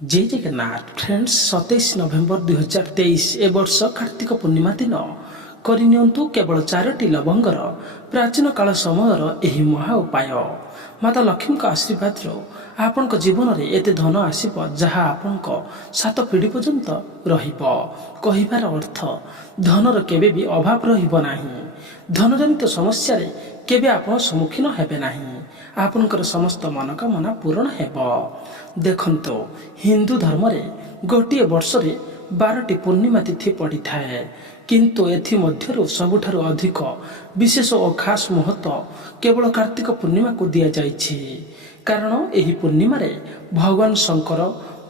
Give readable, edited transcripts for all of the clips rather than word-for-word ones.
जय जगन्नाथ फ्रेंड्स 27 नवेम्बर 2023 ए वर्ष कार्तिक पूर्णिमा दिन करनियंतु केवल 4टी लवंगर प्राचीन काल समयर एही महा उपाय माता लक्ष्मी आशीर्वाद आपण जीवन में एत धन आसब जहाँ आपण 7 पीढ़ी पर्यंत रहिबार अर्थ धनर केबे भी अभाव रहिबो नाही। धनजनित समस्या केबे आपण सम्मुखीन हेबे नाही। आपणकर समस्त मनोकामना पूर्ण हेब। देखंतो हिंदू धर्म रे गोटे वर्ष रे 12टी पूर्णिमा तिथि पड़ी थाए, किंतु एथि मध्यरु सबुठारु अधिक विशेष और खास महत्व केवल कार्तिक पूर्णिमा को दिया जाइछि। कारण एही पूर्णिमा रे भगवान शंकर,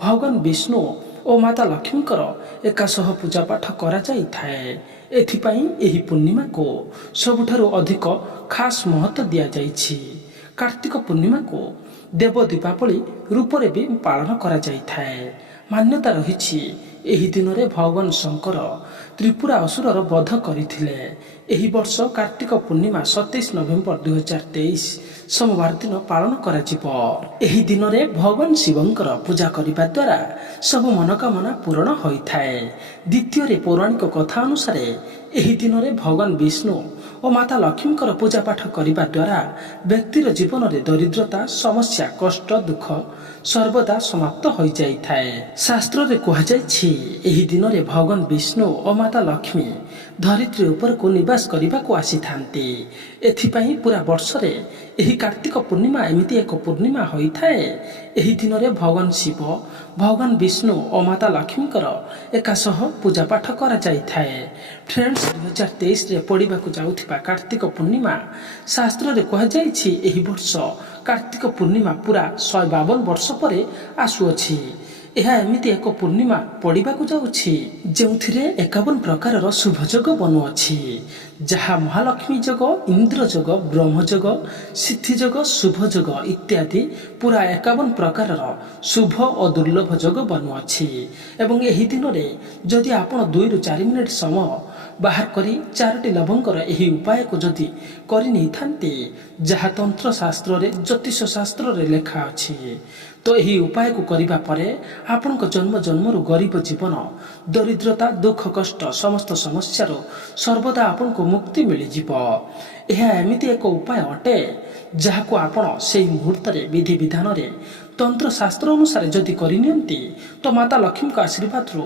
भगवान विष्णु और माता लक्ष्मीकर एकासह पूजा पाठ करा जाई थाए। एथिपाई एही पूर्णिमा को सबुठारु अधिक खास महत्व दिया जाइछि। कार्तिक पूर्णिमा को देव दीपावली रूप रे भी पालन करा जाई थाए। मान्यता रहिछि एही दिन रे भगवान शंकर त्रिपुरा असुरर वध करथिले। एही वर्ष कार्तिक पूर्णिमा 27 नवेम्बर 2023 सोमवार दिन पालन करा जिवो। एही दिन रे भगवान शिवंकर पूजा करिबा द्वारा सब मनोकामना पूर्ण होई थाए। द्वितीय रे पौराणिक कथा अनुसार एही दिन रे भगवान विष्णु और माता लक्ष्मीकर पूजा पाठ करिबा द्वारा व्यक्तिर जीवन रे दरिद्रता, समस्या, कष्ट, दुख सर्वदा समाप्त हो जाई थाए। शास्त्र रे कहा जाइछि एही दिन रे भगवान विष्णु और माता लक्ष्मी धरित्री ऊपर को निवास करबा को आसी थांती। एथिपाई पूरा वर्ष रे एही कार्तिक पूर्णिमा एमिति एक पूर्णिमा होई थाए। एही दिन रे भगवान शिव, भगवान विष्णु और माता लक्ष्मीकर एकासह पूजा पाठ करा जाई थाए। फ्रेंड्स 2023 रे पड़िबा को जाउथिबा कार्तिक पूर्णिमा शास्त्र रे कहा जाइछि एही वर्ष कार्तिक पूर्णिमा पूरा 152 वर्ष परे आसुअछि। यह एमिति एक पूर्णिमा पड़िबा को जाउछि जेउथिरे 51 प्रकार शुभ जोग बनुअछि, जहा महालक्ष्मी जोग, इंद्र जोग, ब्रह्म जोग, सिद्धि जोग, शुभ जोग इत्यादि पूरा 51 प्रकार शुभ और दुर्लभ जोग बनुअछि। एवं एही दिन रे जदि आपण 2 ରୁ 4 मिनिट समय बाहर करी 4टी लवंगर एही उपाय को जदि करि नै थांती, जहा तंत्र शास्त्र रे, ज्योतिष शास्त्र रे लेखा अछि, तो यही उपाय को करिबा परे आपण जन्म जन्म गरीब जीवन, दरिद्रता, दुख, कष्ट समस्त समस्या सर्वदा आपण को मुक्ति मिल जिवो। यह एमिति एक उपाय अटे जहा को आपण सेही मुहूर्त रे विधि विधान रे तंत्र शास्त्र अनुसार जदि करिनियंती, तो माता लक्ष्मी का आशीर्वाद रो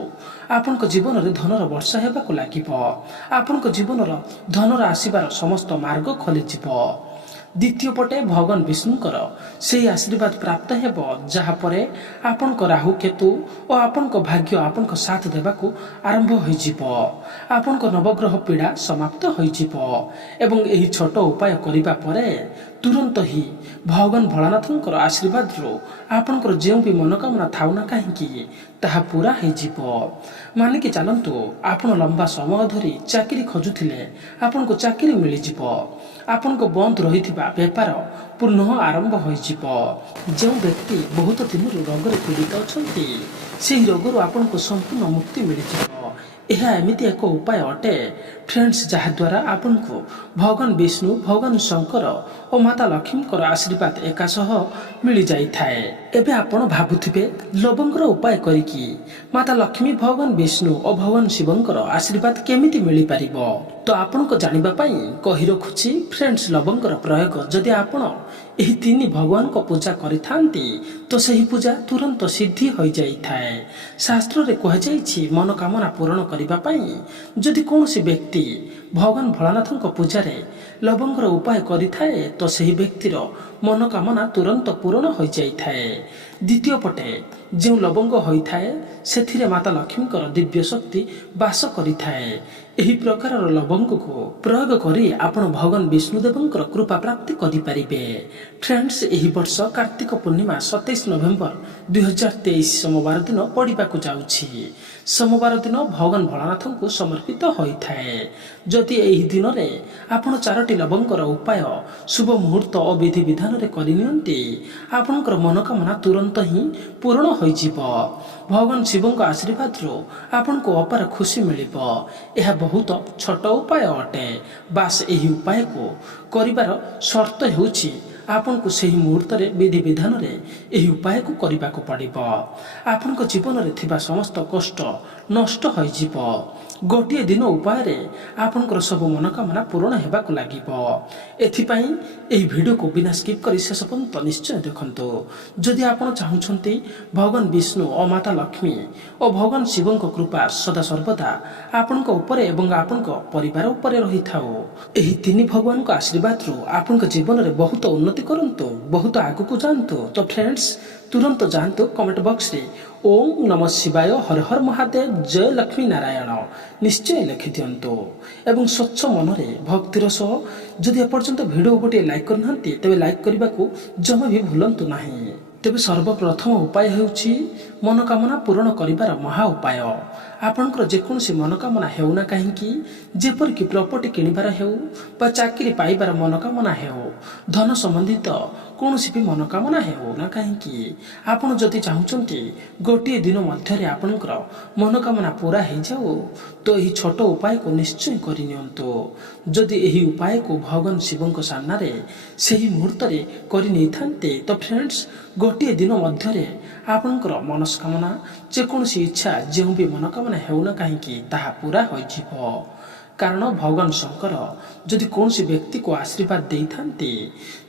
आपण जीवन रे धनर वर्षा हेबा को लागिबो। आपण जीवन रो धनर आसीबार समस्त मार्ग खोली जिवो। द्वितीय पटे भगवान विष्णुकर से आशीर्वाद प्राप्त हेब, जहाँ परे आपण राहु केतु और आपण भाग्य आपण साथ देवाकू आरंभ हो। आपण नवग्रह पीड़ा समाप्त हो। एवं एही छोट उपाय करिबा परे तुरंत ही भगवान भोलानाथंकर आशीर्वाद रो आपणकर जो भी मनोकामना थाउ ना कहीं ताहा पूरा हो जिवो। मानिकी चलतु आपण लंबा समय धरी चाकरी खोजुथिले, आपण को चाकरी मिल जिवो। आपण को बंद रहिथिबा व्यापार पुनः आरंभ हो जिवो। जो व्यक्ति बहुत दिन रोग रे पीड़ित अछंती, सेही रोग आपण को संपूर्ण मुक्ति मिल जिवो। यह एमिति एक उपाय अटे फ्रेंड्स, जहा द्वारा आपण को भगवान विष्णु, भगवान शंकर और माता लक्ष्मीकर आशीर्वाद एकासह मिल जाई थाए। एबे आपण भाबुथिबे लवंगर उपाय करिकी माता लक्ष्मी, भगवान विष्णु और भगवान शिवंकर आशीर्वाद केमिति मिली पारिबो। तो आपण को जानिबा पई कहि रखुछि फ्रेंड्स, लवंगर प्रयोग जदि आपण एही 3 भगवान को पूजा करिथांती, तो सही पूजा तुरंत सिद्धि हो जाई थाए। शास्त्र रे कहा जाइछि मनोकामना पूर्ण करिबा पई जदि कोनोसी व्यक्ति भगवान भोलानाथंक पूजा रे लवंगर उपाय करिथाए, तो सही व्यक्तिर मनोकामना तुरंत पूर्ण हो जाई थाए। द्वितीय पटे जो लवंग होई थाए सेथिरे माता लक्ष्मीकर दिव्य शक्ति वास करिथाए। एही प्रकार लवंग को प्रयोग करी आपण भगवान विष्णुदेवंकर कृपा प्राप्ति करि परिबे। फ्रेंड्स, एही वर्ष कार्तिक पूर्णिमा 27 नवेम्बर 2023 सोमवार दिन पड़िबा को जाउछि। सोमवार दिन भगवान भोलानाथ को समर्पित होइथाए। जदि एही दिन रे आपण 4टी लवंगर उपाय शुभ मुहूर्त और विधि विधान रे करिनियंती, आपणकर मनोकामना तुरंत ही पूर्ण हो जिवो। भगवान शिवंक आशीर्वाद रो आपण को अपार खुशी मिलिबो। यह बहुत छोट उपाय अटे। बास एही उपाय को करिबार शर्त हेउछि ଆପଣଙ୍କୁ ସେହି ମୁହୂର୍ତ୍ତରେ ବିଧିବିଧାନରେ ଏହି ଉପାୟକୁ କରିବାକୁ ପଡ଼ିବ। ଆପଣଙ୍କ ଜୀବନରେ ଥିବା ସମସ୍ତ କଷ୍ଟ ନଷ୍ଟ ହୋଇଯିବ। ଗୋଟିଏ ଦିନ ଉପାୟରେ ଆପଣଙ୍କର ସବୁ ମନୋକାମନା ପୂରଣ ହେବାକୁ ଲାଗିବ। ଏଥିପାଇଁ ଏହି ଭିଡ଼ିଓକୁ ବିନା ସ୍କିପ୍ କରି ଶେଷ ପର୍ଯ୍ୟନ୍ତ ନିଶ୍ଚୟ ଦେଖନ୍ତୁ। ଯଦି ଆପଣ ଚାହୁଁଛନ୍ତି ଭଗବାନ ବିଷ୍ଣୁ ଓ ମାତା ଲକ୍ଷ୍ମୀ ଓ ଭଗବାନ ଶିବଙ୍କ କୃପା ସଦାସର୍ବଦା ଆପଣଙ୍କ ଉପରେ ଏବଂ ଆପଣଙ୍କ ପରିବାର ଉପରେ ରହିଥାଉ। ଏହି ତିନି ଭଗବାନଙ୍କ ଆଶୀର୍ବାଦରୁ ଆପଣଙ୍କ ଜୀବନରେ ବହୁତ ଉନ୍ନତି କରନ୍ତୁ, ବହୁତ ଆଗକୁ ଯାଆନ୍ତୁ। ତ ଫ୍ରେଣ୍ଡସ୍, ତୁରନ୍ତ ଯାଆନ୍ତୁ କମେଣ୍ଟ ବକ୍ସରେ ଓಂ ନମ ଶିବାୟ, ହର ହର ମହାଦେବ, ଜୟ ଲକ୍ଷ୍ମୀ ନାରାୟଣ ନିଶ୍ଚୟ ଲେଖିଦିଅନ୍ତୁ ଏବଂ ସ୍ୱଚ୍ଛ ମନରେ ଭକ୍ତିର ସହ ଯଦି ଏପର୍ଯ୍ୟନ୍ତ ଭିଡ଼ିଓ ଗୋଟିଏ ଲାଇକ୍ କରିନାହାନ୍ତି ତେବେ ଲାଇକ୍ କରିବାକୁ ଜମା ବି ଭୁଲନ୍ତୁ ନାହିଁ। ତେବେ ସର୍ବପ୍ରଥମ ଉପାୟ ହେଉଛି ମନୋକାମନା ପୂରଣ କରିବାର ମହା ଉପାୟ। ଆପଣଙ୍କର ଯେକୌଣସି ମନୋକାମନା ହେଉନା କାହିଁକି, ଯେପରିକି ପ୍ରପର୍ଟି କିଣିବାର ହେଉ ବା ଚାକିରି ପାଇବାର ମନୋକାମନା ହେଉ, ଧନ ସମ୍ବନ୍ଧିତ କୌଣସି ବି ମନୋକାମନା ହେଉ ନା କାହିଁକି, ଆପଣ ଯଦି ଚାହୁଁଛନ୍ତି ଗୋଟିଏ ଦିନ ମଧ୍ୟରେ ଆପଣଙ୍କର ମନୋକାମନା ପୁରା ହେଇଯାଉ ତ ଏହି ଛୋଟ ଉପାୟକୁ ନିଶ୍ଚୟ କରିନିଅନ୍ତୁ। ଯଦି ଏହି ଉପାୟକୁ ଭଗବାନ ଶିବଙ୍କ ସାମ୍ନାରେ ସେହି ମୁହୂର୍ତ୍ତରେ କରିନେଇଥାନ୍ତେ ତ ଫ୍ରେଣ୍ଡସ୍, ଗୋଟିଏ ଦିନ ମଧ୍ୟରେ ଆପଣଙ୍କର ମନସ୍କାମନା, ଯେକୌଣସି ଇଚ୍ଛା, ଯେଉଁ ବି ମନୋକାମନା ହେଉନା କାହିଁକି ତାହା ପୁରା ହୋଇଯିବ। କାରଣ ଭଗବାନ ଶଙ୍କର ଯଦି କୌଣସି ବ୍ୟକ୍ତିକୁ ଆଶୀର୍ବାଦ ଦେଇଥାନ୍ତି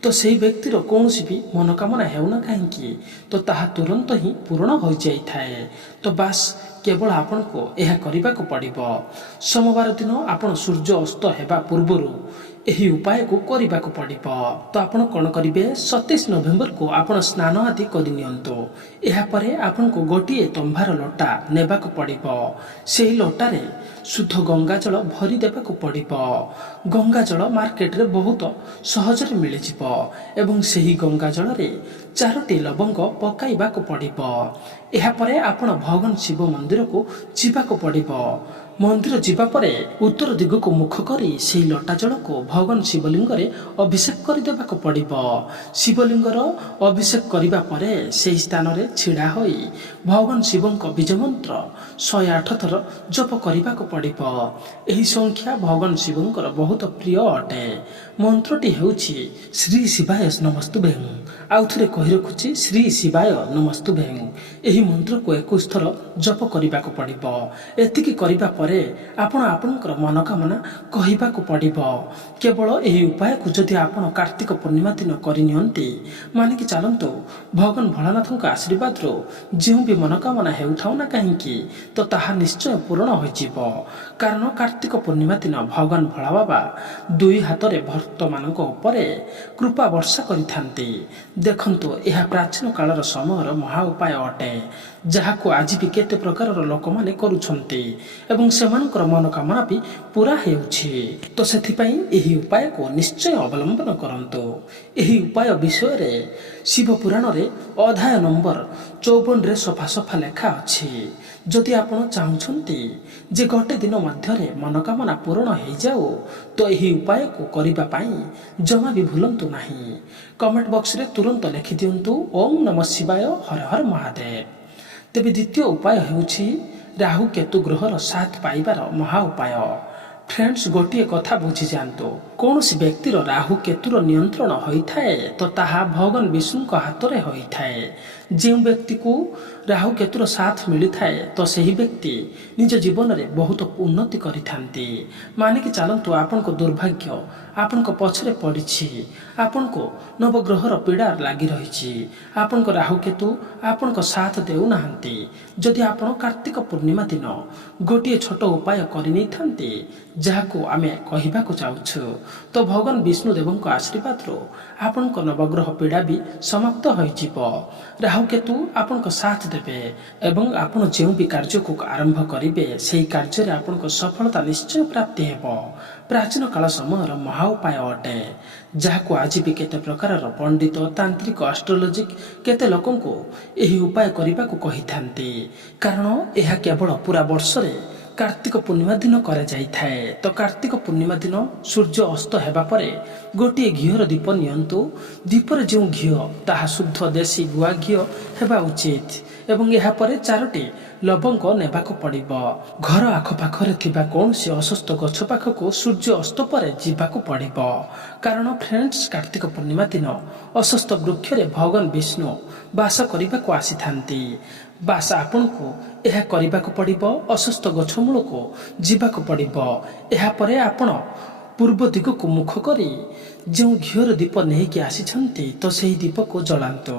ତ ସେହି ବ୍ୟକ୍ତିର କୌଣସି ବି ମନୋକାମନା ହେଉନା କାହିଁକି ତ ତାହା ତୁରନ୍ତ ହିଁ ପୂରଣ ହୋଇଯାଇଥାଏ। ତ ବାସ୍ କେବଳ ଆପଣଙ୍କୁ ଏହା କରିବାକୁ ପଡ଼ିବ। ସୋମବାର ଦିନ ଆପଣ ସୂର୍ଯ୍ୟ ଅସ୍ତ ହେବା ପୂର୍ବରୁ ଏହି ଉପାୟକୁ କରିବାକୁ ପଡ଼ିବ। ତ ଆପଣ କ'ଣ କରିବେ, 27 ନଭେମ୍ବରକୁ ଆପଣ ସ୍ନାନ ଆଦି କରିନିଅନ୍ତୁ। ଏହାପରେ ଆପଣଙ୍କୁ ଗୋଟିଏ ତମ୍ଭାର ଲଟା ନେବାକୁ ପଡ଼ିବ। ସେହି ଲଟାରେ ଶୁଦ୍ଧ ଗଙ୍ଗାଜଳ ଭରି ଦେବାକୁ ପଡ଼ିବ। ଗଙ୍ଗାଜଳ ମାର୍କେଟରେ ବହୁତ ସହଜରେ ମିଳିଯିବ ଏବଂ ସେହି ଗଙ୍ଗାଜଳରେ 4ଟି ଲବଙ୍ଗ ପକାଇବାକୁ ପଡ଼ିବ। ଏହାପରେ ଆପଣ ଭଗବାନ ଶିବ ମନ୍ଦିରକୁ ଯିବାକୁ ପଡ଼ିବ। ମନ୍ଦିର ଯିବା ପରେ ଉତ୍ତର ଦିଗକୁ ମୁଖ କରି ସେହି ଲଟା ଜଳକୁ ଭଗବାନ ଶିବଲିଙ୍ଗରେ ଅଭିଷେକ କରିଦେବାକୁ ପଡ଼ିବ। ଶିବଲିଙ୍ଗର ଅଭିଷେକ କରିବା ପରେ ସେହି ସ୍ଥାନରେ ଛିଡ଼ା ହୋଇ ଭଗବାନ ଶିବଙ୍କ ବୀଜ ମନ୍ତ୍ର 108 ଥର ଜପ କରିବାକୁ ପଡ଼ିବ। ଏହି ସଂଖ୍ୟା ଭଗବାନ ଶିବଙ୍କର ବହୁତ ପ୍ରିୟ ଅଟେ। ମନ୍ତ୍ରଟି ହେଉଛି ଶ୍ରୀ ଶିବାୟ ନମସ୍ତୁଭ୍ୟଂ। ଆଉ ଥରେ କହି ରଖୁଛି, ଶ୍ରୀ ଶିବାୟ ନମସ୍ତୁଭ୍ୟଂ। ଏହି ମନ୍ତ୍ରକୁ 21 ଥର ଜପ କରିବାକୁ ପଡ଼ିବ। ଏତିକି କରିବା ପରେ ଆପଣ ଆପଣଙ୍କର ମନୋକାମନା କହିବାକୁ ପଡ଼ିବ। କେବଳ ଏହି ଉପାୟକୁ ଯଦି ଆପଣ କାର୍ତ୍ତିକ ପୂର୍ଣ୍ଣିମା ଦିନ କରିନିଅନ୍ତି, ମାନିକି ଚାଲନ୍ତୁ ଭଗବାନ ଭୋଳାନାଥଙ୍କ ଆଶୀର୍ବାଦରୁ ଯେଉଁ ବି ମନୋକାମନା ହେଉଥାଉ ନା କାହିଁକି ତ ତାହା ନିଶ୍ଚୟ ପୂରଣ ହୋଇଯିବ। କାରଣ କାର୍ତ୍ତିକ ପୂର୍ଣ୍ଣିମା ଦିନ ଭଗବାନ ଭୋଳା ବାବା ଦୁଇ ହାତରେ ଭକ୍ତମାନଙ୍କ ଉପରେ କୃପା ବର୍ଷା କରିଥାନ୍ତି। ଦେଖନ୍ତୁ, ଏହା ପ୍ରାଚୀନ କାଳର ସମୟର ମହା ଉପାୟ ଅଟେ, ଯାହାକୁ ଆଜି ବି କେତେ ପ୍ରକାରର ଲୋକମାନେ କରୁଛନ୍ତି ଏବଂ ସେମାନଙ୍କର ମନୋକାମନା ବି ପୁରା ହେଉଛି। ତ ସେଥିପାଇଁ ଏହି ଉପାୟକୁ ନିଶ୍ଚୟ ଅବଲମ୍ବନ କରନ୍ତୁ। ଏହି ଉପାୟ ବିଷୟରେ ଶିବ ପୁରାଣରେ ଅଧ୍ୟାୟ ନମ୍ବର 54ରେ ସଫା ଲେଖା ଅଛି। ଯଦି ଆପଣ ଚାହୁଁଛନ୍ତି ଯେ ଗୋଟେ ଦିନ ମଧ୍ୟରେ ମନୋକାମନା ପୂରଣ ହେଇଯାଉ ତ ଏହି ଉପାୟକୁ କରିବା ପାଇଁ ଜମା ବି ଭୁଲନ୍ତୁ ନାହିଁ। କମେଣ୍ଟ ବକ୍ସରେ ତୁରନ୍ତ ଲେଖିଦିଅନ୍ତୁ ଓಂ ନମ ଶିବାୟ, ହର ହର ମହାଦେବ। ତେବେ ଦ୍ୱିତୀୟ ଉପାୟ ହେଉଛି ରାହୁ କେତୁ ଗ୍ରହର ସାଥ ପାଇବାର ମହା ଉପାୟ। ଫ୍ରେଣ୍ଡସ୍, ଗୋଟିଏ କଥା ବୁଝିଯାଆନ୍ତୁ, କୌଣସି ବ୍ୟକ୍ତିର ରାହୁ କେତୁର ନିୟନ୍ତ୍ରଣ ହୋଇଥାଏ ତ ତାହା ଭଗବାନ ବିଷ୍ଣୁଙ୍କ ହାତରେ ହୋଇଥାଏ। ଯେଉଁ ବ୍ୟକ୍ତିକୁ ରାହୁ କେତୁର ସାଥ ମିଳିଥାଏ ତ ସେହି ବ୍ୟକ୍ତି ନିଜ ଜୀବନରେ ବହୁତ ଉନ୍ନତି କରିଥାନ୍ତି। ମାନିକି ଚାଲନ୍ତୁ, ଆପଣଙ୍କ ଦୁର୍ଭାଗ୍ୟ ଆପଣଙ୍କ ପଛରେ ପଡ଼ିଛି, ଆପଣଙ୍କୁ ନବଗ୍ରହର ପୀଡ଼ା ଲାଗି ରହିଛି, ଆପଣଙ୍କ ରାହୁ କେତୁ ଆପଣଙ୍କ ସାଥ ଦେଉନାହାନ୍ତି। ଯଦି ଆପଣ କାର୍ତ୍ତିକ ପୂର୍ଣ୍ଣିମା ଦିନ ଗୋଟିଏ ଛୋଟ ଉପାୟ କରିନେଇଥାନ୍ତି ଯାହାକୁ ଆମେ କହିବାକୁ ଯାଉଛୁ ତ ଭଗବାନ ବିଷ୍ଣୁ ଦେବଙ୍କ ଆଶୀର୍ବାଦରୁ ଆପଣଙ୍କ ନବଗ୍ରହ ପୀଡ଼ା ବି ସମାପ୍ତ ହୋଇଯିବ। ରାହୁ କେତୁ ଆପଣଙ୍କ ସାଥ ଦେବେ ଏବଂ ଆପଣ ଯେଉଁ ବି କାର୍ଯ୍ୟକୁ ଆରମ୍ଭ କରିବେ ସେହି କାର୍ଯ୍ୟରେ ଆପଣଙ୍କ ସଫଳତା ନିଶ୍ଚୟ ପ୍ରାପ୍ତି ହେବ। ପ୍ରାଚୀନ କାଳ ସମୟର ମହା ଉପାୟ ଅଟେ, ଯାହାକୁ ଆଜି ବି କେତେ ପ୍ରକାରର ପଣ୍ଡିତ, ତାନ୍ତ୍ରିକ, ଆଷ୍ଟ୍ରୋଲୋଜିକ୍ କେତେ ଲୋକଙ୍କୁ ଏହି ଉପାୟ କରିବାକୁ କହିଥାନ୍ତି। କାରଣ ଏହା କେବଳ ପୁରା ବର୍ଷରେ କାର୍ତ୍ତିକ ପୂର୍ଣ୍ଣିମା ଦିନ କରାଯାଇଥାଏ। ତ କାର୍ତ୍ତିକ ପୂର୍ଣ୍ଣିମା ଦିନ ସୂର୍ଯ୍ୟ ଅସ୍ତ ହେବା ପରେ ଗୋଟିଏ ଘିଅର ଦୀପ ନିଅନ୍ତୁ। ଦୀପରେ ଯେଉଁ ଘିଅ ତାହା ଶୁଦ୍ଧ ଦେଶୀ ଗୁଆ ଘିଅ ହେବା ଉଚିତ ଏବଂ ଏହାପରେ 4ଟି ଲବଙ୍ଗ ନେବାକୁ ପଡ଼ିବ। ଘର ଆଖପାଖରେ ଥିବା କୌଣସି ଅସୁସ୍ଥ ଗଛ ପାଖକୁ ସୂର୍ଯ୍ୟ ଅସ୍ତ ପରେ ଯିବାକୁ ପଡ଼ିବ। କାରଣ ଫ୍ରେଣ୍ଡସ୍, କାର୍ତ୍ତିକ ପୂର୍ଣ୍ଣିମା ଦିନ ଅସୁସ୍ଥ ବୃକ୍ଷରେ ଭଗବାନ ବିଷ୍ଣୁ ବାସ କରିବାକୁ ଆସିଥାନ୍ତି। ବାସ ଆପଣଙ୍କୁ ଏହା କରିବାକୁ ପଡ଼ିବ। ଅସୁସ୍ଥ ଗଛ ମୂଳକୁ ଯିବାକୁ ପଡ଼ିବ। ଏହାପରେ ଆପଣ ପୂର୍ବ ଦିଗକୁ ମୁଖ କରି ଯେଉଁ ଘିଅର ଦୀପ ନେଇକି ଆସିଛନ୍ତି ତ ସେହି ଦୀପକୁ ଜଳାନ୍ତୁ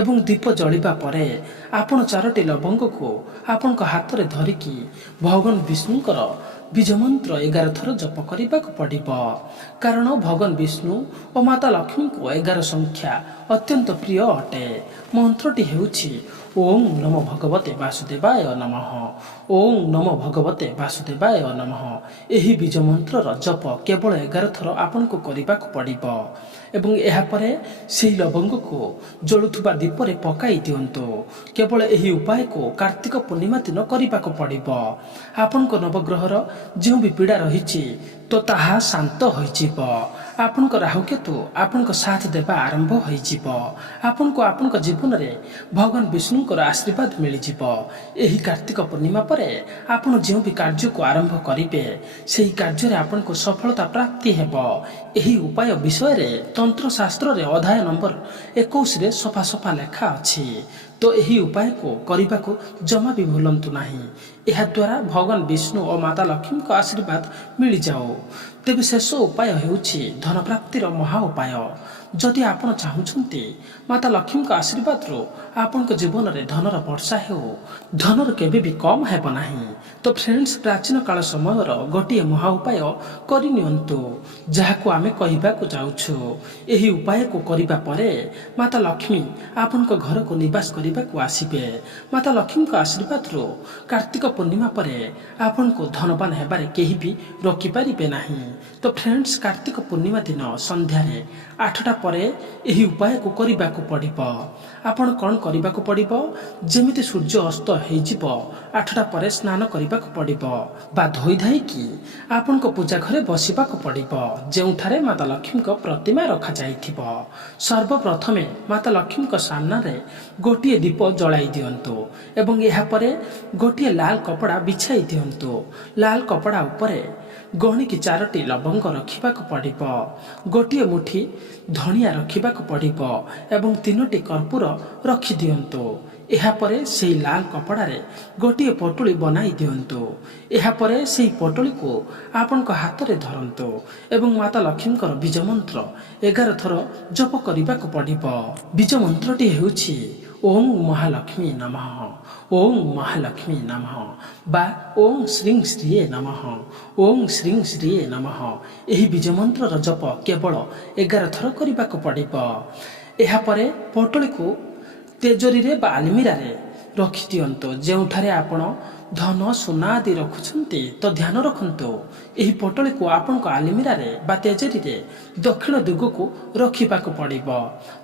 ଏବଂ ଦୀପ ଜଳିବା ପରେ ଆପଣ 4ଟି ଲବଙ୍ଗକୁ ଆପଣଙ୍କ ହାତରେ ଧରିକି ଭଗବାନ ବିଷ୍ଣୁଙ୍କର ବୀଜ ମନ୍ତ୍ର 11 ଥର ଜପ କରିବାକୁ ପଡ଼ିବ। କାରଣ ଭଗବାନ ବିଷ୍ଣୁ ଓ ମାତା ଲକ୍ଷ୍ମୀଙ୍କୁ 11 ସଂଖ୍ୟା ଅତ୍ୟନ୍ତ ପ୍ରିୟ ଅଟେ। ମନ୍ତ୍ରଟି ହେଉଛି ଓಂ ନମୋ ଭଗବତେ ବାସୁଦେବାୟ ନମଃ। ଓଂ ନମୋ ଭଗବତେ ବାସୁଦେବାୟ ନମଃ। ଏହି ବୀଜ ମନ୍ତ୍ରର ଜପ କେବଳ 11 ଥର ଆପଣଙ୍କୁ କରିବାକୁ ପଡ଼ିବ ଏବଂ ଏହାପରେ ସେହି ଲବଙ୍ଗକୁ ଜଳୁଥିବା ଦୀପରେ ପକାଇ ଦିଅନ୍ତୁ। କେବଳ ଏହି ଉପାୟକୁ କାର୍ତ୍ତିକ ପୂର୍ଣ୍ଣିମା ଦିନ କରିବାକୁ ପଡ଼ିବ। ଆପଣଙ୍କ ନବଗ୍ରହର ଯେଉଁ ବି ପୀଡ଼ା ରହିଛି ତ ତାହା ଶାନ୍ତ ହୋଇଯିବ। ଆପଣଙ୍କ ରାହୁକେତୁ ଆପଣଙ୍କ ସାଥ ଦେବା ଆରମ୍ଭ ହୋଇଯିବ। ଆପଣଙ୍କୁ ଆପଣଙ୍କ ଜୀବନରେ ଭଗବାନ ବିଷ୍ଣୁଙ୍କର ଆଶୀର୍ବାଦ ମିଳିଯିବ। ଏହି କାର୍ତ୍ତିକ ପୂର୍ଣ୍ଣିମା ପରେ ଆପଣ ଯେଉଁ ବି କାର୍ଯ୍ୟକୁ ଆରମ୍ଭ କରିବେ ସେହି କାର୍ଯ୍ୟରେ ଆପଣଙ୍କୁ ସଫଳତା ପ୍ରାପ୍ତି ହେବ। ଏହି ଉପାୟ ବିଷୟରେ ତନ୍ତ୍ରଶାସ୍ତ୍ରରେ ଅଧ୍ୟାୟ ନମ୍ବର 21ରେ ସଫା ଲେଖା ଅଛି। ତ ଏହି ଉପାୟକୁ କରିବାକୁ ଜମା ବି ଭୁଲନ୍ତୁ ନାହିଁ। ଏହାଦ୍ୱାରା ଭଗବାନ ବିଷ୍ଣୁ ଓ ମାତା ଲକ୍ଷ୍ମୀଙ୍କ ଆଶୀର୍ବାଦ ମିଳିଯାଉ। ତେବେ ଶେଷ ଉପାୟ ହେଉଛି ଧନପ୍ରାପ୍ତିର ମହା ଉପାୟ। ଯଦି ଆପଣ ଚାହୁଁଛନ୍ତି ମାତା ଲକ୍ଷ୍ମୀଙ୍କ ଆଶୀର୍ବାଦରୁ ଆପଣଙ୍କ ଜୀବନରେ ଧନର ବର୍ଷା ହେଉ, ଧନର କେବେ ବି କମ୍ ହେବ ନାହିଁ, ତ ଫ୍ରେଣ୍ଡସ୍, ପ୍ରାଚୀନ କାଳ ସମୟର ଗୋଟିଏ ମହା ଉପାୟ କରିନିଅନ୍ତୁ, ଯାହାକୁ ଆମେ କହିବାକୁ ଯାଉଛୁ। ଏହି ଉପାୟକୁ କରିବା ପରେ ମାତା ଲକ୍ଷ୍ମୀ ଆପଣଙ୍କ ଘରକୁ ନିବାସ କରିବାକୁ ଆସିବେ। ମାତା ଲକ୍ଷ୍ମୀଙ୍କ ଆଶୀର୍ବାଦରୁ କାର୍ତ୍ତିକ ପୂର୍ଣ୍ଣିମା ପରେ ଆପଣଙ୍କୁ ଧନବାନ ହେବାରେ କେହି ବି ରୋକିପାରିବେ ନାହିଁ। ତ ଫ୍ରେଣ୍ଡସ୍, କାର୍ତ୍ତିକ ପୂର୍ଣ୍ଣିମା ଦିନ ସନ୍ଧ୍ୟାରେ 8ଟା ପରେ ଏହି ଉପାୟକୁ କରିବାକୁ ପଡ଼ିବ। ଆପଣ କ'ଣ କରିବାକୁ ପଡ଼ିବ? ଯେମିତି ସୂର୍ଯ୍ୟ ଅସ୍ତ ହେଇଯିବ 8ଟା ପରେ ସ୍ନାନ କରିବାକୁ ପଡ଼ିବ ବା ଧୋଇଧାଇକି ଆପଣଙ୍କ ପୂଜା ଘରେ ବସିବାକୁ ପଡ଼ିବ, ଯେଉଁଠାରେ ମାତା ଲକ୍ଷ୍ମୀଙ୍କ ପ୍ରତିମା ରଖାଯାଇଥିବ। ସର୍ବପ୍ରଥମେ ମାତା ଲକ୍ଷ୍ମୀଙ୍କ ସାମ୍ନାରେ ଗୋଟିଏ ଦୀପ ଜଳାଇ ଦିଅନ୍ତୁ ଏବଂ ଏହାପରେ ଗୋଟିଏ ଲାଲ କପଡ଼ା ବିଛାଇ ଦିଅନ୍ତୁ। ଲାଲ କପଡ଼ା ଉପରେ ଗଣିକି 4ଟି ଲବଙ୍ଗ ରଖିବାକୁ ପଡ଼ିବ, ଗୋଟିଏ ମୁଠି ଧଣିଆ ରଖିବାକୁ ପଡ଼ିବ ଏବଂ 3ଟି କର୍ପୂର ରଖିଦିଅନ୍ତୁ। ଏହାପରେ ସେହି ଲାଲ କପଡ଼ାରେ ଗୋଟିଏ ପଟୁଳି ବନାଇ ଦିଅନ୍ତୁ। ଏହାପରେ ସେହି ପଟୁଳିକୁ ଆପଣଙ୍କ ହାତରେ ଧରନ୍ତୁ ଏବଂ ମାତା ଲକ୍ଷ୍ମୀଙ୍କର ବୀଜ ମନ୍ତ୍ର 11 ଥର ଜପ କରିବାକୁ ପଡ଼ିବ। ବୀଜ ମନ୍ତ୍ରଟି ହେଉଛି ଓಂ ମହାଲକ୍ଷ୍ମୀ ନମଃ। ଓಂ ମହାଲକ୍ଷ୍ମୀ ନମଃ ବା ଓಂ ଶ୍ରୀଂ ଶ୍ରୀଏ ନମଃ। ଓಂ ଶ୍ରୀଂ ଶ୍ରୀଏ ନମଃ। ଏହି ବୀଜ ମନ୍ତ୍ରର ଜପ କେବଳ 11 ଥର କରିବାକୁ ପଡ଼ିବ। ଏହାପରେ ପଟୁଳିକୁ ତେଜୋରିରେ ବା ଆଲମିରାରେ ରଖିଦିଅନ୍ତୁ, ଯେଉଁଠାରେ ଆପଣ ଧନ ସୁନା ଆଦି ରଖୁଛନ୍ତି। ତ ଧ୍ୟାନ ରଖନ୍ତୁ, ଏହି ପଟୁଳିକୁ ଆପଣଙ୍କ ଆଲମିରାରେ ବା ତେଜୋରିରେ ଦକ୍ଷିଣ ଦିଗକୁ ରଖିବାକୁ ପଡ଼ିବ।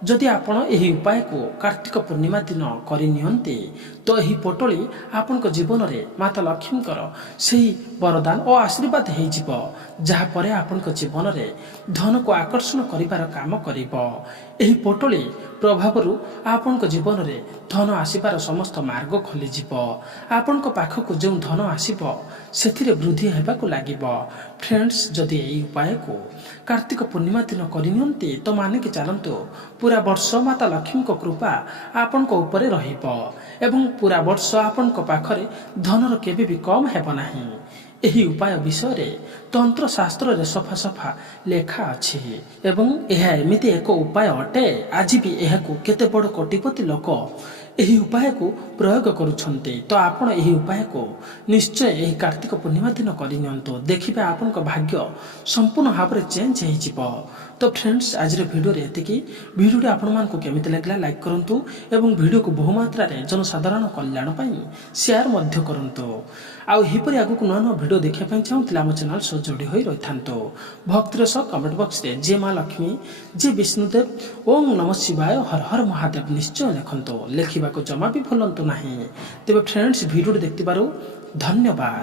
ଯଦି ଆପଣ ଏହି ଉପାୟକୁ କାର୍ତ୍ତିକ ପୂର୍ଣ୍ଣିମା ଦିନ କରିନିଅନ୍ତି ତ ଏହି ପଟୁଳି ଆପଣଙ୍କ ଜୀବନରେ ମାତା ଲକ୍ଷ୍ମୀଙ୍କର ସେହି ବରଦାନ ଓ ଆଶୀର୍ବାଦ ହେଇଯିବ, ଯାହାପରେ ଆପଣଙ୍କ ଜୀବନରେ ଧନକୁ ଆକର୍ଷଣ କରିବାର କାମ କରିବ। ଏହି ପଟୁଳି ପ୍ରଭାବରୁ ଆପଣଙ୍କ ଜୀବନରେ ଧନ ଆସିବାର ସମସ୍ତ ମାର୍ଗ ଖୋଲିଯିବ। ଆପଣଙ୍କ ପାଖକୁ ଯେଉଁ ଧନ ଆସିବ ସେଥିରେ ବୃଦ୍ଧି ହେବାକୁ ଲାଗିବ। ଫ୍ରେଣ୍ଡସ୍, ଯଦି ଏହି ଉପାୟକୁ କାର୍ତ୍ତିକ ପୂର୍ଣ୍ଣିମା ଦିନ କରିନିଅନ୍ତି ତ ମାନିକି ଚାଲନ୍ତୁ, ପୁରା ବର୍ଷ ମାତା ଲକ୍ଷ୍ମୀଙ୍କ କୃପା ଆପଣଙ୍କ ଉପରେ ରହିବ ଏବଂ ପୁରା ବର୍ଷ ଆପଣଙ୍କ ପାଖରେ ଧନର କେବେ ବି କମ୍ ହେବ ନାହିଁ। ଏହି ଉପାୟ ବିଷୟରେ ତନ୍ତ୍ରଶାସ୍ତ୍ରରେ ସଫା ଲେଖା ଅଛି ଏବଂ ଏହା ଏମିତି ଏକ ଉପାୟ ଅଟେ, ଆଜି ବି ଏହାକୁ କେତେ ବଡ଼ କୋଟିପତି ଲୋକ ଏହି ଉପାୟକୁ ପ୍ରୟୋଗ କରୁଛନ୍ତି। ତ ଆପଣ ଏହି ଉପାୟକୁ ନିଶ୍ଚୟ ଏହି କାର୍ତ୍ତିକ ପୂର୍ଣ୍ଣିମା ଦିନ କରିନିଅନ୍ତୁ, ଦେଖିବେ ଆପଣଙ୍କ ଭାଗ୍ୟ ସମ୍ପୂର୍ଣ୍ଣ ଭାବରେ ଚେଞ୍ଜ ହେଇଯିବ। ତ ଫ୍ରେଣ୍ଡସ୍, ଆଜିର ଭିଡ଼ିଓରେ ଏତିକି। ଭିଡ଼ିଓଟି ଆପଣମାନଙ୍କୁ କେମିତି ଲାଗିଲା ଲାଇକ୍ କରନ୍ତୁ ଏବଂ ଭିଡ଼ିଓକୁ ବହୁମାତ୍ରାରେ ଜନସାଧାରଣ କଲ୍ୟାଣ ପାଇଁ ସେୟାର ମଧ୍ୟ କରନ୍ତୁ। ଆଉ ଏହିପରି ଆଗକୁ ନୂଆ ନୂଆ ଭିଡ଼ିଓ ଦେଖିବା ପାଇଁ ଚାହୁଁଥିଲେ ଆମ ଚ୍ୟାନେଲ ସହ ଯୋଡ଼ି ହୋଇ ରହିଥାନ୍ତୁ। ଭକ୍ତିର ସହ କମେଣ୍ଟ ବକ୍ସରେ ଜୟ ମା ଲକ୍ଷ୍ମୀ, ଜୟ ବିଷ୍ଣୁଦେବ, ଓಂ ନମଃ ଶିବାୟ, ହର ହର ମହାଦେବ ନିଶ୍ଚୟ ଲେଖନ୍ତୁ। ଲେଖିବାକୁ ଜମା ବି ଭୁଲନ୍ତୁ ନାହିଁ। ତେବେ ଫ୍ରେଣ୍ଡସ୍, ଭିଡ଼ିଓଟି ଦେଖିଥିବାରୁ ଧନ୍ୟବାଦ।